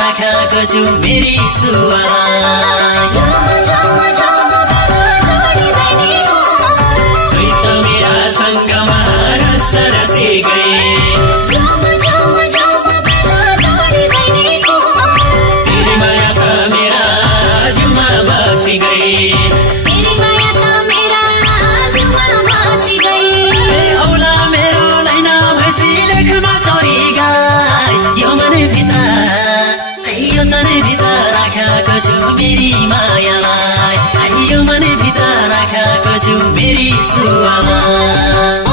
राखेको छु मेरी सुवालाई कोही त मेरा सँगमा रसी गए तेरी माया त मेरा जिउमा बसी गए औला मेरो लैना भैँसी लेखमा चोरी गाई यो मनभित्र यो तनभित्र राखेको छु मेरी मायालाई यो मनभित्र राखेको छु मेरी सुवालाई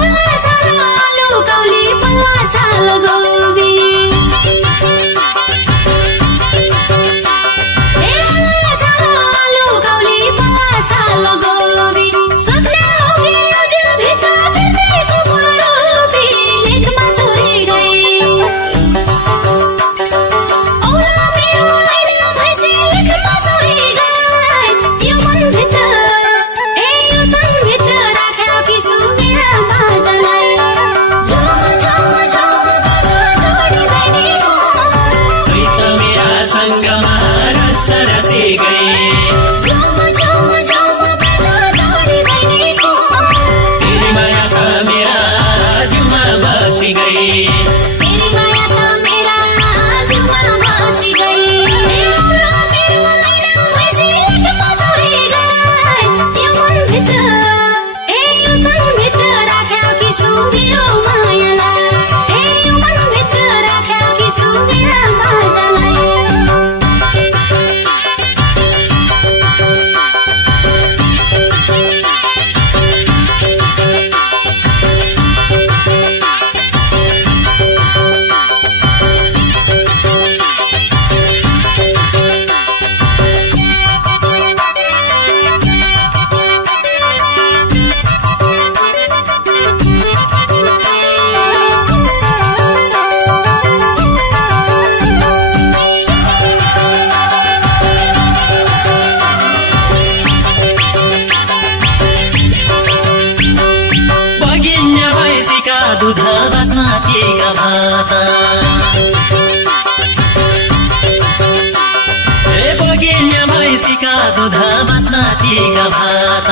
दूध बासमतीका भात बगिन्या भैँसीका दूध बासमतीका भात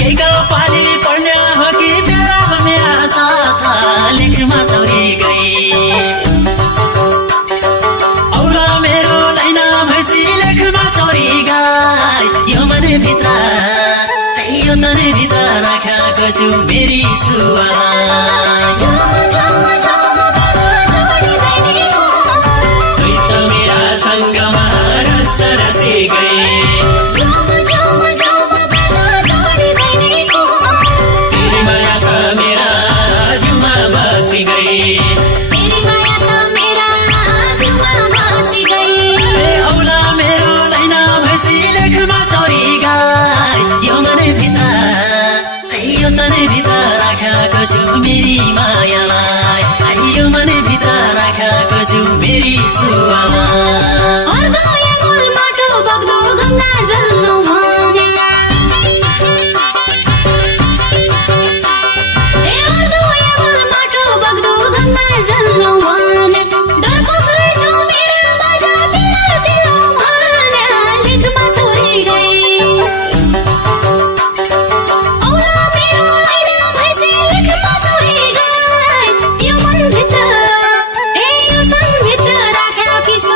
केहीको पाली पर्ने हो कि तेरा मेरा साथ लेखमा चोरी गई औला मेरो लैना भैँसी लेखमा चोरी गई यो मनभित्र यो तनभित्र राखेको छु मेरी सुवालाई कोही त मेरा सँगमा रसी गए तेरी माया त मेरा जिउमा बसी गए औला मेरो लैना भैँसी लेखमा चोरी गई यो मनभित्र यो तनभित्र राखेको छु मेरी मायालाई यो मनभित्र राखेको छु मेरी सुवालाई Piso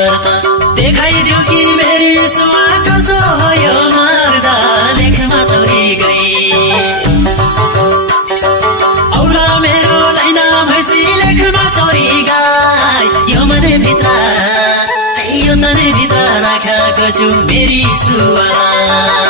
गर्दा देखाइदियो कि मेरी सुवा कसो हो यो मर्दा लेखमा चौरी गई औला मेरो लाइना भैँसी लेखमा चौरी गई यो मनभित्र राखेको छु मेरी सुवा